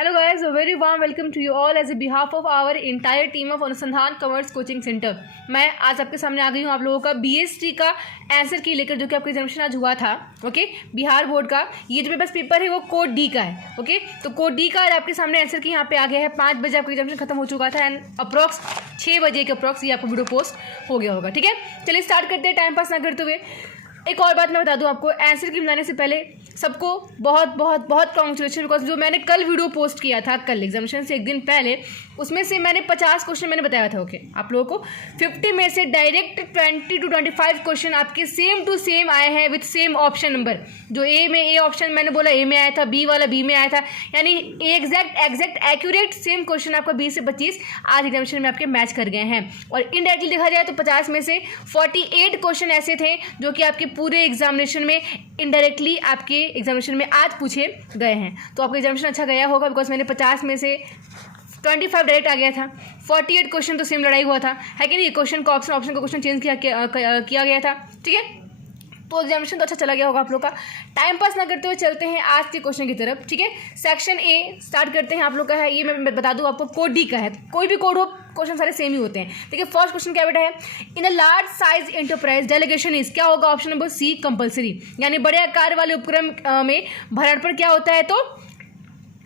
Hello guys, a very warm welcome to you all as a behalf of our entire team of अनुसंधान commerce coaching centre. मैं आज आपके सामने आ गई हूँ आप लोगों का BST का आंसर की लेकर, जो कि आपका एग्जामिनेशन आज हुआ था। ओके, बिहार बोर्ड का ये जो बस पेपर है वो कोड डी का है। ओके, तो कोड डी का आपके सामने आंसर की यहाँ पे आ गया है। 5 बजे आपका एग्जामिनेशन खत्म हो चुका था एंड अप्रॉक्स 6 बजे के अप्रॉक्स ये आपको वीडियो पोस्ट हो गया होगा। ठीक है, चलिए स्टार्ट करते हैं टाइम पास ना करते हुए। एक और बात मैं बता दूं आपको, आंसर की बनाने से पहले सबको बहुत बहुत बहुत कॉन्ग्रेचुलेशन, बिकॉज जो मैंने कल वीडियो पोस्ट किया था, कल एग्जामिनेशन से एक दिन पहले, उसमें से मैंने 50 क्वेश्चन मैंने बताया था। ओके, आप लोगों को 50 में से डायरेक्ट 20 to 25 क्वेश्चन आपके सेम टू सेम आए हैं विथ सेम ऑप्शन नंबर। जो ए में ए ऑप्शन मैंने बोला ए में आया था, बी वाला बी में आया था, यानी एग्जैक्ट एक्यूरेट सेम क्वेश्चन आपका 20 से 25 आज एग्जामिनेशन में आपके मैच कर गए हैं। और इनडायरेक्टली देखा जाए तो 50 में से 48 क्वेश्चन ऐसे थे जो कि आपके पूरे एग्जामिनेशन में इनडायरेक्टली आपके एग्जामिनेशन में आज पूछे गए हैं। तो आपका एग्जामिनेशन अच्छा गया होगा, बिकॉज मैंने 50 में से 25 डायरेक्ट आ गया था, 48 क्वेश्चन तो सेम लड़ाई हुआ था, है कि नहीं। क्वेश्चन का ऑप्शन का क्वेश्चन चेंज किया गया था। ठीक है, तो एग्जामिनेशन तो अच्छा चला गया होगा आप लोग का। टाइम पास ना करते हुए चलते हैं आज के क्वेश्चन की तरफ। ठीक है, सेक्शन ए स्टार्ट करते हैं। आप लोग का है, ये मैं बता दूं आपको, कोड डी का है। कोई भी कोड हो, क्वेश्चन सारे सेम ही होते हैं। ठीक है, फर्स्ट क्वेश्चन क्या बेटा है, in a large size enterprise delegation is, क्या होगा ऑप्शन नंबर सी, कंपलसरी। यानी बड़े आकार वाले उपक्रम में भरण क्या होता है, तो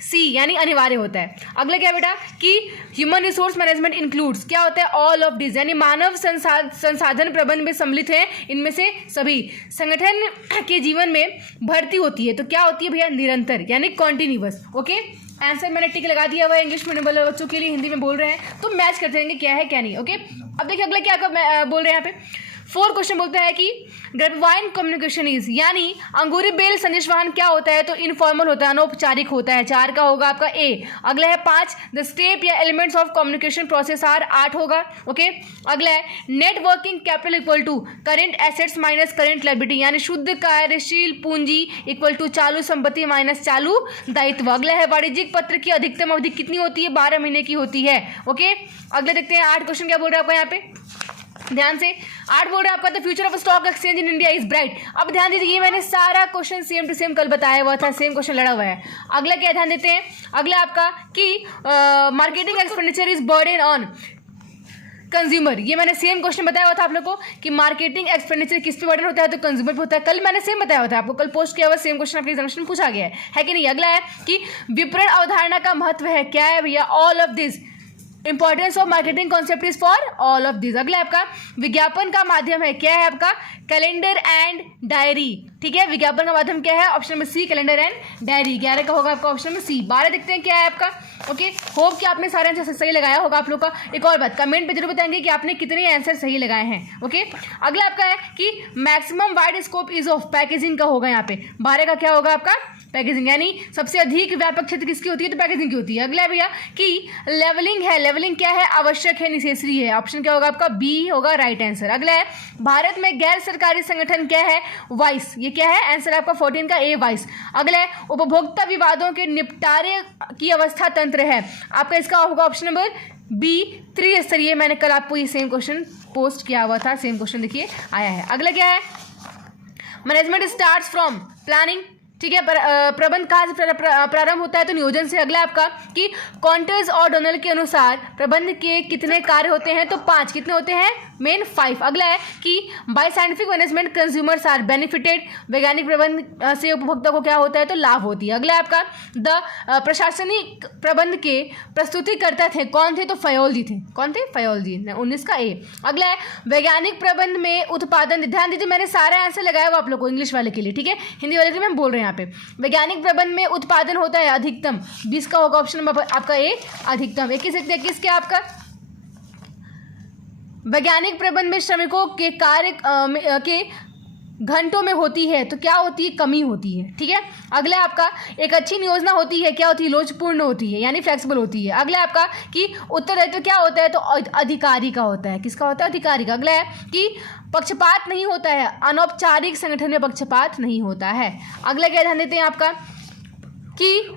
सी यानी अनिवार्य होता है। अगला क्या बेटा कि ह्यूमन रिसोर्स मैनेजमेंट इंक्लूड्स, क्या होता है, ऑल ऑफ दिस, यानी मानव संसाधन प्रबंधन में सम्मिलित है इनमें से सभी। संगठन के जीवन में भर्ती होती है तो क्या होती है भैया, निरंतर यानी कॉन्टिन्यूअस। ओके, आंसर मैंने टिक लगा दिया हुआ है। इंग्लिश मीडियम वाले बच्चों के लिए हिंदी में बोल रहे हैं तो मैच करते रहेंगे क्या है क्या नहीं। ओके, अब देखिए अगला क्या बोल रहे हैं यहाँ पे। 4 क्वेश्चन बोलता है कि ग्रेपवाइन कम्युनिकेशन इज, यानी अंगूरी बेल संदेशवाहन क्या होता है, तो इनफॉर्मल होता है, अनौपचारिक होता है। 4 का होगा आपका ए। अगला है 5, द स्टेप या elements of communication process are, 8 होगा। ओके, अगला है networking capital equal to current assets minus current liability, यानी शुद्ध कार्यशील पूंजी इक्वल टू चालू संपत्ति माइनस चालू दायित्व। अगला है वाणिज्यिक पत्र की अधिकतम अवधि कितनी होती है, 12 महीने की होती है। ओके, अगले देखते हैं 8 क्वेश्चन क्या बोल रहा है आपका यहाँ पे, ध्यान से। 8 बोल रहा है आपका, the future of stock exchange in India is bright. अब ध्यान दीजिए, ये मैंने सारा क्वेश्चन सेम टू सेम कल बताया हुआ था, सेम क्वेश्चन लड़ा हुआ है। अगला क्या ध्यान देते हैं, अगला आपका कि marketing expenditure is burden on consumer. ये मैंने सेम क्वेश्चन बताया हुआ था आप लोग को कि मार्केटिंग एक्सपेंडिचर किस पे बर्डन होता है, तो कंज्यूमर पे होता है। कल मैंने सेम बताया हुआ था आपको, कल पोस्ट किया हुआ सेम क्वेश्चन आपके एग्जामिनेशन में पूछा गया है कि नहीं। अगला है कि विपणन अवधारणा का महत्व है, क्या है भैया, all of this. Importance of marketing concept is for all of this. अगला आपका विज्ञापन का माध्यम है, क्या है आपका, कैलेंडर एंड डायरी। ठीक है, विज्ञापन का माध्यम क्या है, option number C, calendar and diary. 11 का होगा आपका ऑप्शन नंबर सी। 12 देखते हैं क्या है आपका। ओके, होप कि आपने सारे आंसर सही लगाया होगा आप लोग का। एक और बात, कमेंट पे जरूर बताएंगे कि आपने कितने आंसर सही लगाए हैं। ओके, अगला आपका है कि maximum wide scope is of packaging का होगा यहाँ पे। 12 का क्या होगा आपका, पैकेजिंग, यानी सबसे अधिक व्यापक क्षेत्र किसकी होती है, तो पैकेजिंग की होती है। अगला भैया कि लेवलिंग है, लेवलिंग क्या है, आवश्यक है, नेसेसरी है। ऑप्शन क्या होगा आपका, बी होगा राइट आंसर। अगला है भारत में गैर सरकारी संगठन क्या है, वाइस। ये क्या है, आंसर आपका 14 का ए, वाइस। अगला है उपभोक्ता विवादों के निपटारे की अवस्था तंत्र है, आपका इसका होगा ऑप्शन नंबर बी, त्रिस्तरीय। मैंने कल आपको ये सेम क्वेश्चन पोस्ट किया हुआ था, सेम क्वेश्चन देखिए आया है। अगला क्या है, मैनेजमेंट स्टार्ट्स फ्रॉम प्लानिंग। ठीक है, प्रबंध कहाँ से प्रारंभ होता है, तो नियोजन से। अगला आपका कि कॉन्टर्स और डोनल के अनुसार प्रबंध के कितने कार्य होते हैं, तो 5। कितने होते हैं, मेन 5। अगला है कि by scientific management consumers are benefited, वैज्ञानिक प्रबंध से उपभोक्ता को क्या होता है, तो लाभ होती है। अगला आपका द प्रशासनिक प्रबंध के प्रस्तुतिकर्ता थे, कौन थे, तो फयोल जी थे। कौन थे, फयोल जी। 19 का ए। अगला है वैज्ञानिक प्रबंध में उत्पादन, ध्यान दीजिए मैंने सारे आंसर लगाया हुआ आप लोग को इंग्लिश वाले के लिए। ठीक है, हिंदी वाले के लिए मैं बोल रहे हैं यहाँ पे। वैज्ञानिक प्रबंध में उत्पादन होता है अधिकतम, 20 का होगा ऑप्शन नंबर आपका ए, अधिकतम। 21 क्या आपका, वैज्ञानिक प्रबंध में श्रमिकों के कार्य के घंटों में होती है, तो क्या होती है, कमी होती है। ठीक है, अगला आपका एक अच्छी नियोजना होती है, क्या होती है, लोचपूर्ण होती है, यानी फ्लेक्सिबल होती है। अगला आपका कि उत्तरदायित्व क्या होता है, तो अधिकारी का होता है। किसका होता है, अधिकारी का। अगला है कि पक्षपात नहीं होता है, अनौपचारिक संगठन में पक्षपात नहीं होता है। अगला क्या ध्यान देते हैं आपका कि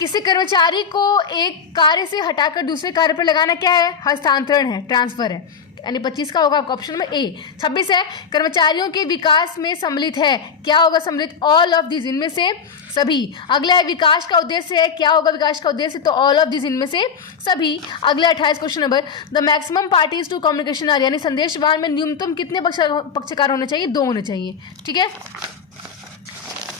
किसी कर्मचारी को एक कार्य से हटाकर दूसरे कार्य पर लगाना क्या है, हस्तांतरण है, ट्रांसफर है। यानी 25 का होगा आपका ऑप्शन नंबर ए। 26 है कर्मचारियों के विकास में सम्मिलित है, क्या होगा सम्मिलित, ऑल ऑफ दिस, इनमें से सभी। अगला है विकास का उद्देश्य है, क्या होगा विकास का उद्देश्य, तो ऑल ऑफ दिस, इनमें से सभी। अगला 28 question number, the maximum parties to communication are, यानी संदेश वाहन में न्यूनतम कितने पक्षकार होने चाहिए, 2 होने चाहिए, ठीक है।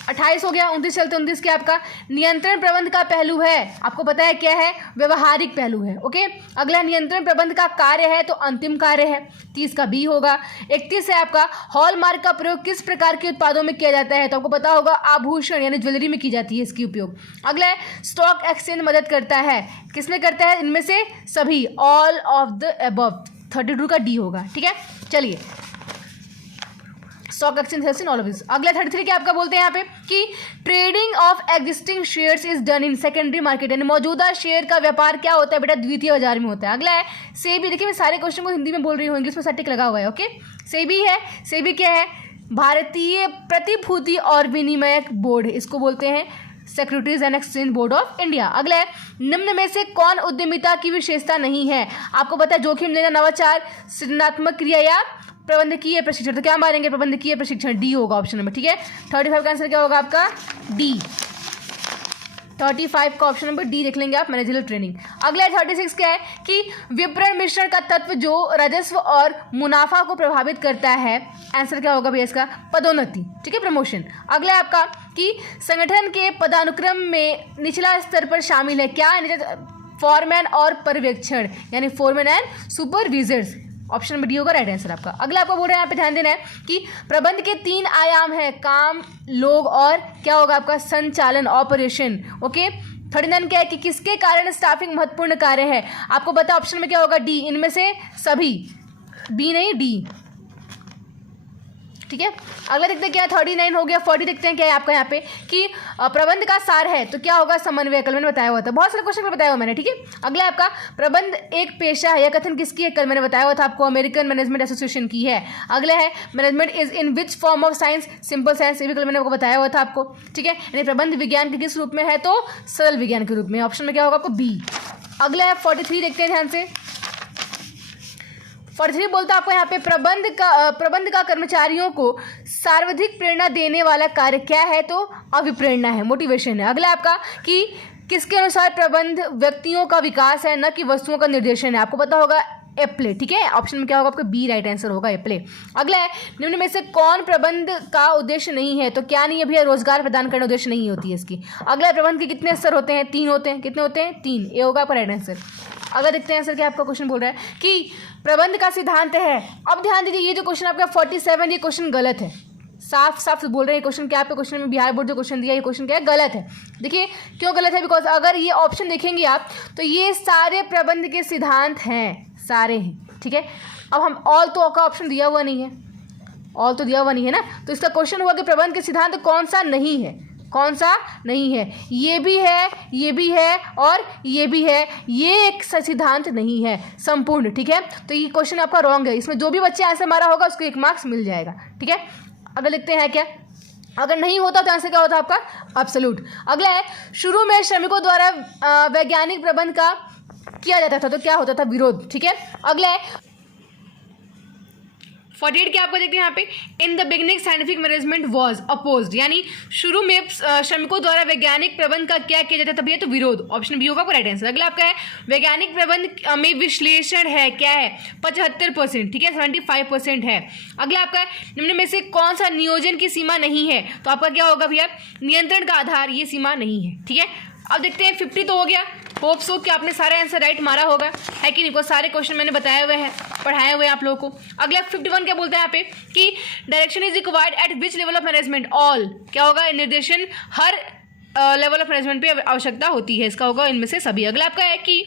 28 हो गया। 29 चलते 29 क्या आपका नियंत्रण प्रबंध का पहलू है, आपको पता है क्या है, व्यवहारिक पहलू है, ओके। अगला नियंत्रण प्रबंध का कार्य है, तो अंतिम कार्य है, 30 का बी होगा। 31 है आपका हॉलमार्क का प्रयोग किस प्रकार के उत्पादों में किया जाता है, तो आपको पता होगा आभूषण यानी ज्वेलरी में की जाती है इसकी उपयोग। अगला है स्टॉक एक्सचेंज मदद करता है, किसमें करता है, इनमें से सभी, ऑल ऑफ द अबव, 32 का डी होगा, ठीक है। चलिए stock exchange helps in all of this. अगला 33 क्या आपका बोलते हैं यहाँ पे कि trading of existing shares is done in secondary market, यानी मौजूदा शेयर का व्यापार क्या होता है बेटा, द्वितीय बाजार में होता है। अगला है सेबी, देखिए मैं सारे क्वेश्चन को हिंदी में बोल रही हूँ, इंग्लिश में सटिक लगा हुआ है, ओके। सेबी है, सेबी क्या है, भारतीय प्रतिभूति और विनिमयक बोर्ड, इसको बोलते हैं securities and exchange board of India. अगला है निम्न में से कौन उद्यमिता की विशेषता नहीं है, आपको पता है जोखिम लेना, नवाचार, सृजनात्मक क्रिया या प्रबंधकीय प्रशिक्षण, तो क्या मारेंगे, प्रबंधकीय प्रशिक्षण, डी होगा ऑप्शन नंबर, ठीक है। 35 का आंसर क्या होगा आपका डी, 35 का ऑप्शन नंबर डी देख लेंगे आप, मैनेजरियल ट्रेनिंग। अगला 36 क्या है कि विपणन मिश्रण का तत्व जो राजस्व और मुनाफा को प्रभावित करता है, आंसर क्या होगा भैया इसका, पदोन्नति, ठीक है, प्रमोशन। अगला है आपका कि संगठन के पदानुक्रम में निचला स्तर पर शामिल है, क्या, फॉरमैन और पर्यवेक्षण, यानी foreman and supervisors, option number D होगा राइट आंसर आपका। अगला आपको बोल रहे हैं यहाँ पे ध्यान देना है कि प्रबंध के 3 आयाम है, काम, लोग और क्या होगा आपका संचालन, ऑपरेशन, ओके। 39 क्या है कि किसके कारण स्टाफिंग महत्वपूर्ण कार्य है, आपको पता ऑप्शन में क्या होगा डी, इनमें से सभी, बी नहीं डी, ठीक है। अगला देखते हैं क्या 39 हो गया। 40 देखते हैं क्या है आपका यहाँ पे कि प्रबंध का सार है, तो क्या होगा समन्वय, कल मैंने बताया हुआ था, बहुत सारे क्वेश्चन में बताया हुआ मैंने, ठीक है। अगला आपका प्रबंध एक पेशा है, यह कथन किसकी है, कल मैंने बताया हुआ था आपको, अमेरिकन मैनेजमेंट एसोसिएशन की है। अगला है management is in which form of science, simple science, ये भी कल मैंने आपको बताया हुआ था आपको, ठीक है। यानी प्रबंध विज्ञान के किस रूप में है, तो सरल विज्ञान के रूप में, ऑप्शन में क्या होगा आपको बी। अगला है 43 देखते हैं ध्यान से। 43 बोलता है आपको यहाँ पे प्रबंध का कर्मचारियों को सर्वाधिक प्रेरणा देने वाला कार्य क्या है, तो अभिप्रेरणा है, मोटिवेशन है। अगला आपका कि किसके अनुसार प्रबंध व्यक्तियों का विकास है, न कि वस्तुओं का निर्देशन है, आपको पता होगा एप्ले, ठीक है, ऑप्शन में क्या होगा आपका बी राइट आंसर होगा एप्ले। अगला है निम्न में से कौन प्रबंध का उद्देश्य नहीं है, तो क्या नहीं है भैया, रोजगार प्रदान करना उद्देश्य नहीं होती है इसकी। अगला प्रबंध के कितने स्तर होते हैं, 3 होते हैं, कितने होते हैं, 3, ये होगा आपका राइट आंसर। अगर देखते हैं आंसर क्या आपका क्वेश्चन बोल रहा है कि प्रबंध का सिद्धांत है। अब ध्यान दीजिए ये जो क्वेश्चन आपका 47 ये क्वेश्चन गलत है, साफ साफ से बोल रहे हैं क्वेश्चन क्या आपके क्वेश्चन में बिहार बोर्ड जो क्वेश्चन दिया ये क्वेश्चन क्या है, गलत है। देखिए क्यों गलत है, बिकॉज अगर ये ऑप्शन देखेंगे आप तो ये सारे प्रबंध के सिद्धांत हैं, सारे हैं, ठीक है। अब हम ऑल तो का ऑप्शन दिया हुआ नहीं है, ऑल तो दिया हुआ नहीं है ना, तो इसका क्वेश्चन हुआ कि प्रबंध के सिद्धांत कौन सा नहीं है, कौन सा नहीं है, ये भी है, ये भी है और ये भी है, ये एक सिद्धांत नहीं है संपूर्ण, ठीक है। तो ये क्वेश्चन आपका रॉन्ग है, इसमें जो भी बच्चे आंसर मारा होगा उसको 1 मार्क्स मिल जाएगा, ठीक है। अगर लिखते हैं क्या, अगर नहीं होता तो आंसर क्या होता आपका एब्सोल्यूट। अगला है शुरू में श्रमिकों द्वारा वैज्ञानिक प्रबंध का किया जाता था, तो क्या होता था, विरोध, ठीक है। अगला है 48 क्या आपको देखते हैं यहाँ पे, in the beginning scientific management was opposed, यानी शुरू में श्रमिकों द्वारा वैज्ञानिक प्रबंध का क्या किया जाता था भैया, तो विरोध, ऑप्शन बी होगा राइट आंसर। अगला आपका है वैज्ञानिक प्रबंध में विश्लेषण है, क्या है 75%, ठीक है, 75% है। अगला आपका निम्न में से कौन सा नियोजन की सीमा नहीं है, तो आपका क्या होगा भैया, नियंत्रण का आधार ये सीमा नहीं है, ठीक है। अब देखते हैं 50 तो हो गया, होप सो कि आपने सारा आंसर राइट मारा होगा, है कि नहीं, बिकॉज सारे क्वेश्चन मैंने बताए हुए हैं, पढ़ाए हुए हैं आप लोगों को। अगला 51 क्या बोलते हैं यहाँ पे कि direction is required at which level of management, all, क्या होगा, निर्देशन हर लेवल ऑफ मैनेजमेंट पे आवश्यकता होती है, इसका होगा इनमें से सभी। अगला आपका है कि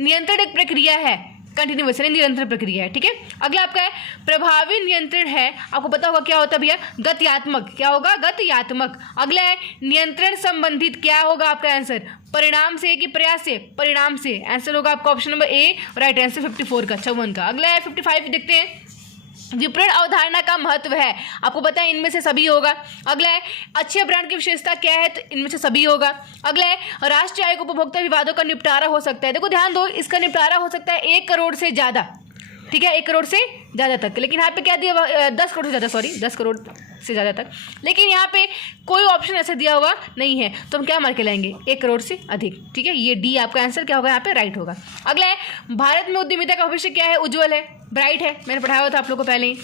नियंत्रण एक प्रक्रिया है, कंटिन्यूअस यानी निरंतर प्रक्रिया है, ठीक है। अगला आपका है प्रभावी नियंत्रण है, आपको पता होगा क्या होता है भैया, गत्यात्मक, क्या होगा, गत्यात्मक। अगला है नियंत्रण संबंधित, क्या होगा आपका आंसर, परिणाम से कि प्रयास से, परिणाम से, आंसर होगा आपका option number A right answer 54 का, 54 का। अगला है 55 देखते हैं, विपणन अवधारणा का महत्व है, आपको पता है इनमें से सभी होगा। अगला है अच्छे ब्रांड की विशेषता क्या है, तो इनमें से सभी होगा। अगला है राष्ट्रीय आयोग उपभोक्ता विवादों का निपटारा हो सकता है, देखो ध्यान दो, इसका निपटारा हो सकता है 1 करोड़ से ज़्यादा, ठीक है, 1 करोड़ से ज़्यादा तक। लेकिन यहाँ पे क्या दिया हुआ, 10 करोड़ से ज़्यादा, सॉरी 10 करोड़ से ज़्यादा तक। लेकिन यहाँ पे कोई ऑप्शन ऐसा दिया हुआ नहीं है, तो हम क्या मार के लाएंगे, 1 करोड़ से अधिक। ठीक है, ये डी आपका आंसर क्या होगा, यहाँ पे राइट होगा। अगला है, भारत में उद्यमिता का भविष्य क्या है, उज्ज्वल है, ब्राइट है, मैंने पढ़ाया हुआ था आप लोग को पहले ही।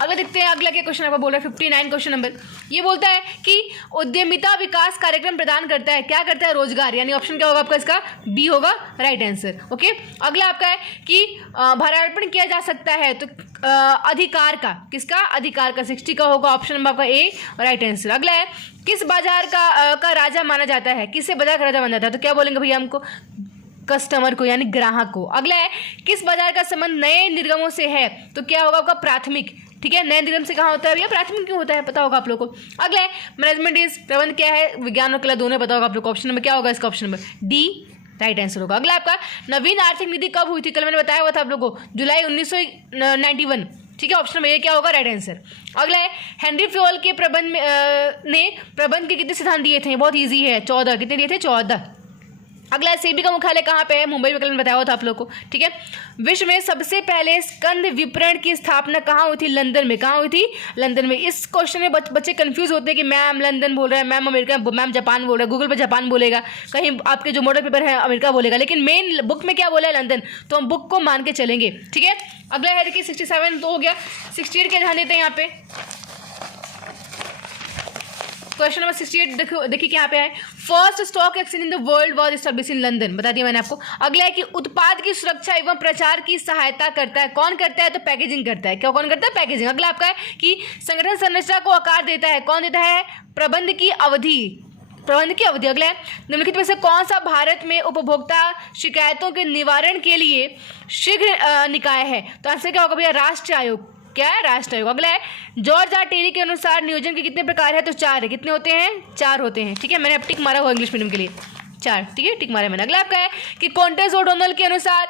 अगर देखते हैं अगला क्या क्वेश्चन आपको बोल रहा है, 59 क्वेश्चन नंबर। ये बोलता है कि उद्यमिता विकास कार्यक्रम प्रदान करता है, क्या करता है, रोजगार। यानी ऑप्शन क्या होगा आपका, इसका बी होगा राइट आंसर। ओके, अगला आपका है कि भारार्पण किया जा सकता है, तो अधिकार का, किसका, अधिकार का, 60 का होगा ऑप्शन नंबर आपका ए राइट आंसर। अगला है, किस बाजार का राजा माना जाता है, किसे बाजार का राजा माना जाता है, तो क्या बोलेंगे भैया हमको, कस्टमर को यानी ग्राहक को। अगला है, किस बाजार का संबंध नए निर्गमों से है, तो क्या होगा आपका प्राथमिक। ठीक है, नए निर्गम से कहाँ होता है भैया, प्राथमिक क्यों होता है, पता होगा आप लोग को। अगला है, मैनेजमेंट इज, प्रबंध क्या है, विज्ञान और कला दोनों पता होगा आप लोग को। ऑप्शन नंबर क्या होगा इसका, option number D right answer होगा। अगला आपका, नवीन आर्थिक नीति कब हुई थी, कल मैंने बताया हुआ था आप लोग को, जुलाई 1991। ठीक है, ऑप्शन नंबर ये क्या होगा, राइट आंसर। अगला है, हेनरी फ्योल के प्रबंध ने प्रबंध के कितने सिद्धांत दिए थे, बहुत ईजी है, 14। कितने दिए थे, 14। अगला है, सेबी का मुख्यालय कहाँ पे है, मुंबई में, कल मैंने बताया हुआ था आप लोग को। ठीक है, विश्व में सबसे पहले स्कंद विपणन की स्थापना कहाँ हुई थी, लंदन में। कहाँ हुई थी, लंदन में। इस क्वेश्चन में बच्चे कंफ्यूज होते हैं कि मैम लंदन बोल रहा है, मैम अमेरिका, मैम जापान बोल रहा है, गूगल पर जापान बोलेगा, कहीं आपके जो मॉडल पेपर है अमेरिका बोलेगा, लेकिन मेन बुक में क्या बोला है, लंदन, तो हम बुक को मान के चलेंगे। ठीक है, अगला है देखिए 67 तो हो गया, 68 क्या ध्यान देते हैं यहाँ पे, क्वेश्चन नंबर 68 देखिए क्या पे है, first stock exchange in the world was established in London, बता दिया मैंने आपको। अगला है कि उत्पाद की सुरक्षा एवं प्रचार की सहायता करता है, कौन करता है, तो पैकेजिंग करता है, क्या कौन करता है, पैकेजिंग। अगला आपका है कि संगठन संरचना को आकार देता है, कौन देता है, प्रबंध की अवधि, प्रबंध की अवधि। अगला है, निम्नलिखित में से कौन सा भारत में उपभोक्ता शिकायतों के निवारण के लिए शीघ्र निकाय है, तो आंसर क्या होगा भैया, राष्ट्रीय आयोग। क्या है, राष्ट्र आयोग। अगला है, जॉर्ज आर टेरी के अनुसार नियोजन के कितने प्रकार है, तो 4 है। कितने होते हैं, 4 होते हैं। ठीक है, मैंने अब टिक मारा हुआ इंग्लिश मीडियम के लिए, 4। ठीक है, टिक मारा मैंने। अगला आपका है कि कॉन्टेस ओडोनल के अनुसार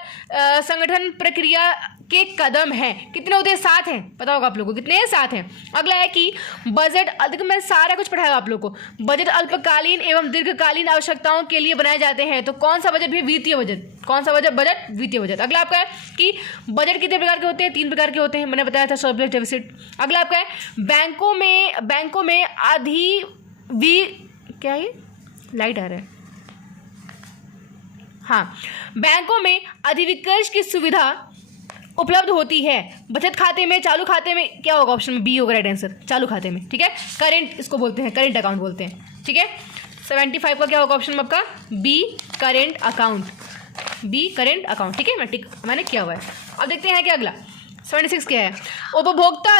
संगठन प्रक्रिया के कदम हैं, कितने होते हैं, 7 हैं, पता होगा आप लोगों को, कितने हैं, 7 हैं। अगला है कि बजट, अधिक मैं सारा कुछ पढ़ाया आप लोगों को। बजट अल्पकालीन एवं दीर्घकालीन आवश्यकताओं के लिए बनाए जाते हैं, तो कौन सा बजट भी, वित्तीय बजट। कौन सा बजट, वित्तीय बजट। अगला आपका है कि बजट कितने प्रकार के होते हैं, 3 प्रकार के होते हैं, मैंने बताया था, सरप्लस, डेफिसिट। अगला आपका है, बैंकों में क्या है, लाइट आ रहा है, हाँ, बैंकों में अधिविकर्ष की सुविधा उपलब्ध होती है, बचत खाते में, चालू खाते में, क्या होगा, ऑप्शन में बी होगा राइट आंसर, चालू खाते में। ठीक है, करेंट इसको बोलते हैं, करेंट अकाउंट बोलते हैं। ठीक है, 75 का क्या होगा ऑप्शन में आपका, B current account, B current account. ठीक है, मैंने किया हुआ है। अब देखते हैं कि अगला 76 क्या है, उपभोक्ता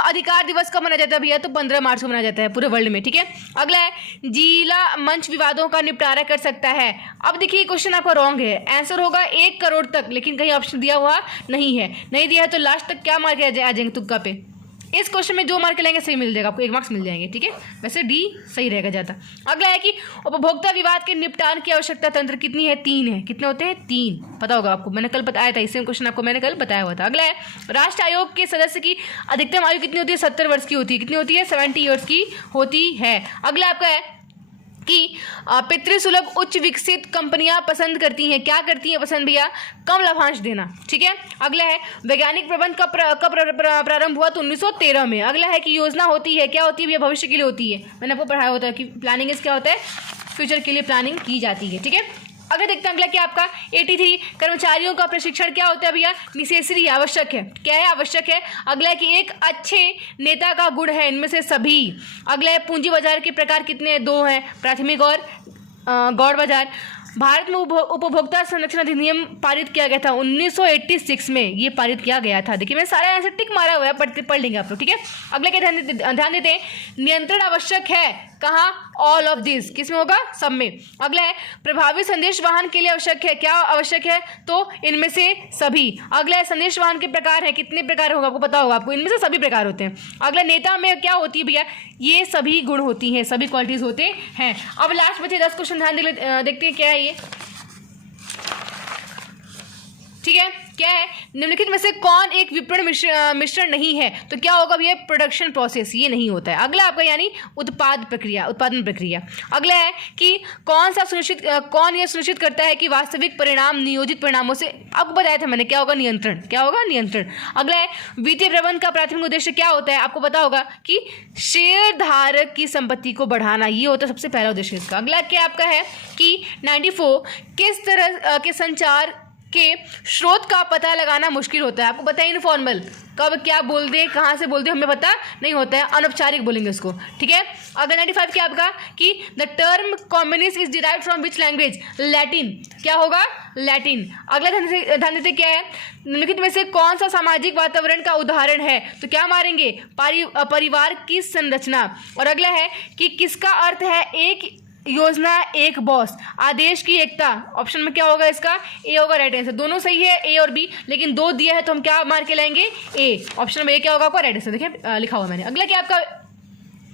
अधिकार दिवस कब मनाया जाता है भैया, तो 15 मार्च को मनाया जाता है पूरे वर्ल्ड में। ठीक है, अगला है, जिला मंच विवादों का निपटारा कर सकता है। अब देखिए क्वेश्चन आपका रॉन्ग है, आंसर होगा 1 करोड़ तक, लेकिन कहीं ऑप्शन दिया हुआ नहीं है, नहीं दिया है तो लास्ट तक क्या मार्क आ जाएंगे तुक्का पे। इस क्वेश्चन में जो मार्क लेंगे सही मिल जाएगा आपको, 1 मार्क्स मिल जाएंगे। ठीक है, वैसे डी सही रहेगा ज़्यादा। अगला है कि उपभोक्ता विवाद के निपटान की आवश्यकता तंत्र कितनी है, 3 है। कितने होते हैं, 3, पता होगा आपको, मैंने कल बताया था, इसे क्वेश्चन आपको मैंने कल बताया हुआ था। अगला है, राष्ट्र आयोग के सदस्य की अधिकतम आयु कितनी होती है, 70 वर्ष की होती है। कितनी होती है, 70 ईयर्स की होती है। अगला आपका है कि पितृसुलभ उच्च विकसित कंपनियां पसंद करती हैं, क्या करती हैं पसंद भैया, कम लाभांश देना। ठीक है, अगला है, वैज्ञानिक प्रबंध कब प्रारंभ हुआ, तो 1913 में। अगला है कि योजना होती है, क्या होती है भैया, भविष्य के लिए होती है, मैंने आपको पढ़ाया होता है कि प्लानिंग इस क्या होता है, फ्यूचर के लिए प्लानिंग की जाती है। ठीक है, अगर देखते हैं अगला क्या आपका 83 कर्मचारियों का प्रशिक्षण क्या होता है भैया, नेसेसरी, आवश्यक है। क्या है, आवश्यक है। अगला है कि एक अच्छे नेता का गुण है इनमें से सभी। अगला है, पूंजी बाजार के प्रकार कितने हैं, 2 हैं, प्राथमिक और गौड़ बाजार। भारत में उपभोक्ता संरक्षण अधिनियम पारित किया गया था 1986 में, ये पारित किया गया था। देखिए मैंने सारा आंसर टिक मारा हुआ है, पढ़ लेंगे आप लोग। ठीक है, अगले क्या ध्यान देते हैं, नियंत्रण आवश्यक है, कहाँ, ऑल ऑफ दिस, किस में होगा, सब में। अगला है, प्रभावी संदेश वाहन के लिए आवश्यक है, क्या आवश्यक है, तो इनमें से सभी। अगला है, संदेश वाहन के प्रकार है, कितने प्रकार होगा आपको पता होगा, आपको इनमें से सभी प्रकार होते हैं। अगला, नेता में क्या होती है भैया, ये सभी गुण होती हैं, सभी क्वालिटीज होते हैं। अब लास्ट बचे 10 क्वेश्चन, ध्यान देखते हैं क्या है ये। ठीक है। क्या है, निम्नलिखित में से कौन एक विपणन मिश्रण नहीं है? तो क्या होगा भैया, प्रोडक्शन प्रोसेस, ये नहीं होता है। अगला आपका यानी उत्पादन प्रक्रिया। अगला है कि कौन यह सुनिश्चित करता है कि वास्तविक परिणाम नियोजित परिणामों से, आपको बताया था मैंने, क्या होगा, नियंत्रण। अगला है वित्तीय प्रबंधन का प्राथमिक उद्देश्य क्या होता है? आपको पता होगा कि शेयर धारक की संपत्ति को बढ़ाना, ये होता है सबसे पहला उद्देश्य इसका। अगला क्या आपका है कि 94 किस तरह के संचार के स्रोत का पता लगाना मुश्किल होता है? आपको पता है इनफॉर्मल, कब क्या बोल दे, कहाँ से बोल दे, हमें पता नहीं होता है, अनौपचारिक बोलेंगे इसको, ठीक है। अगर 95 क्या आपका कि the term communist is derived from which language? Latin. क्या होगा, लैटिन। अगला ध्यान देते क्या है, निम्नलिखित में से कौन सा सामाजिक वातावरण का उदाहरण है? तो क्या मारेंगे, परिवार की संरचना। और अगला है कि किसका अर्थ है एक योजना एक बॉस, आदेश की एकता। ऑप्शन में क्या होगा इसका, ए होगा राइट आंसर। दोनों सही है, ए और बी, लेकिन 2 दिया है तो हम क्या मार के लाएंगे, ए। ऑप्शन में ए क्या होगा आपका, राइट आंसर। देखिए लिखा हुआ मैंने। अगला क्या आपका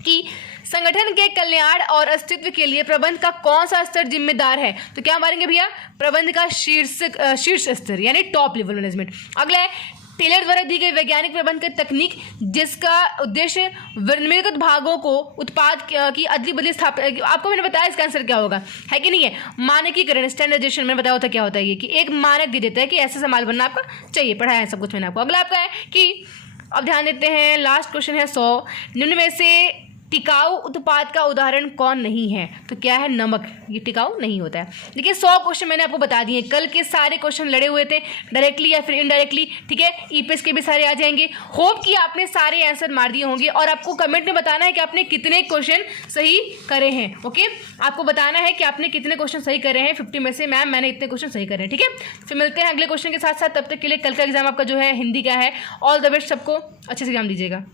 कि संगठन के कल्याण और अस्तित्व के लिए प्रबंध का कौन सा स्तर जिम्मेदार है? तो क्या मारेंगे भैया, प्रबंध का शीर्ष स्तर यानी टॉप लेवल मैनेजमेंट। अगला है टेलर द्वारा दी गई वैज्ञानिक प्रबंधन तकनीक जिसका उद्देश्य विनिर्मित भागों को उत्पाद की अदली बदली स्थापित, आपको मैंने बताया इसका आंसर क्या होगा, है कि नहीं है, मानकीकरण, स्टैंडर्डाइजेशन। मैंने बताया होता क्या होता है ये, कि एक मानक दे देता है कि ऐसा सामान बनना आपका चाहिए, पढ़ाया है सब कुछ मैंने आपको। अगला आपका है कि अब ध्यान देते हैं, लास्ट क्वेश्चन है 100, निम्न में से टिकाऊ उत्पाद का उदाहरण कौन नहीं है? तो क्या है, नमक। ये टिकाऊ नहीं होता है। देखिए 100 क्वेश्चन मैंने आपको बता दिए, कल के सारे क्वेश्चन लड़े हुए थे डायरेक्टली या फिर इनडायरेक्टली, ठीक है। ईपीएस के भी सारे आ जाएंगे। होप कि आपने सारे आंसर मार दिए होंगे और आपको कमेंट में बताना है कि आपने कितने क्वेश्चन सही करे हैं। ओके, आपको बताना है कि आपने कितने क्वेश्चन सही करे हैं 50 में से, मैम मैंने इतने क्वेश्चन सही करे हैं, ठीक है। फिर मिलते हैं अगले क्वेश्चन के साथ। तब तक के लिए कल का एग्जाम आपका जो है हिंदी का है। ऑल द बेस्ट सबको, अच्छे से एग्जाम दीजिएगा।